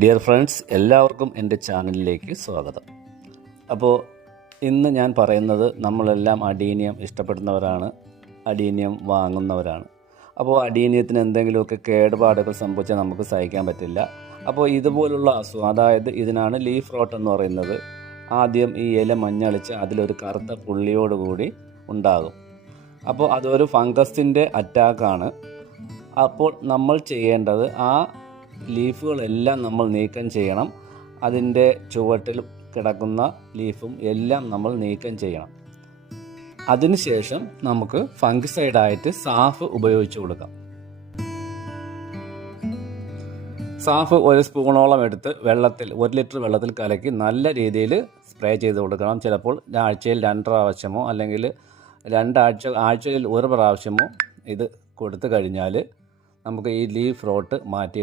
Dear friends, എല്ലാവർക്കും എൻ്റെ ചാനലിലേക്ക് സ്വാഗതം. അപ്പോൾ ഇന്ന് ഞാൻ പറയുന്നത്, നമ്മളെല്ലാം അഡീനിയം ഇഷ്ടപ്പെടുന്നവരാണ്, അഡീനിയം വാങ്ങുന്നവരാണ്. അപ്പോൾ അഡീനിയത്തിന് എന്തെങ്കിലുമൊക്കെ കേടുപാടുകൾ സംഭവിച്ചാൽ നമുക്ക് സഹിക്കാൻ പറ്റില്ല. അപ്പോൾ ഇതുപോലുള്ള അസുഖം, അതായത് ഇതിനാണ് ലീഫ് റോട്ട് എന്ന് പറയുന്നത്. ആദ്യം ഈ ഇല മഞ്ഞളിച്ച് അതിലൊരു കറുത്ത പുള്ളിയോടുകൂടി ഉണ്ടാകും. അപ്പോൾ അതൊരു ഫംഗസിൻ്റെ അറ്റാക്കാണ്. അപ്പോൾ നമ്മൾ ചെയ്യേണ്ടത്, ആ ലീഫുകളെല്ലാം നമ്മൾ നീക്കം ചെയ്യണം. അതിൻ്റെ ചുവട്ടിൽ കിടക്കുന്ന ലീഫും എല്ലാം നമ്മൾ നീക്കം ചെയ്യണം. അതിനുശേഷം നമുക്ക് ഫംഗിസൈഡായിട്ട് സാഫ് ഉപയോഗിച്ച് കൊടുക്കാം. സാഫ് ഒരു സ്പൂണോളം എടുത്ത് വെള്ളത്തിൽ, 1 ലിറ്റർ വെള്ളത്തിൽ കലക്കി നല്ല രീതിയിൽ സ്പ്രേ ചെയ്ത് കൊടുക്കണം. ചിലപ്പോൾ ആഴ്ചയിൽ 2 പ്രാവശ്യമോ അല്ലെങ്കിൽ ആഴ്ചയിൽ 1 പ്രാവശ്യമോ ഇത് കൊടുത്തു കഴിഞ്ഞാൽ നമുക്ക് ഈ ലീഫ് റോട്ട് മാറ്റിയെടുക്കാം.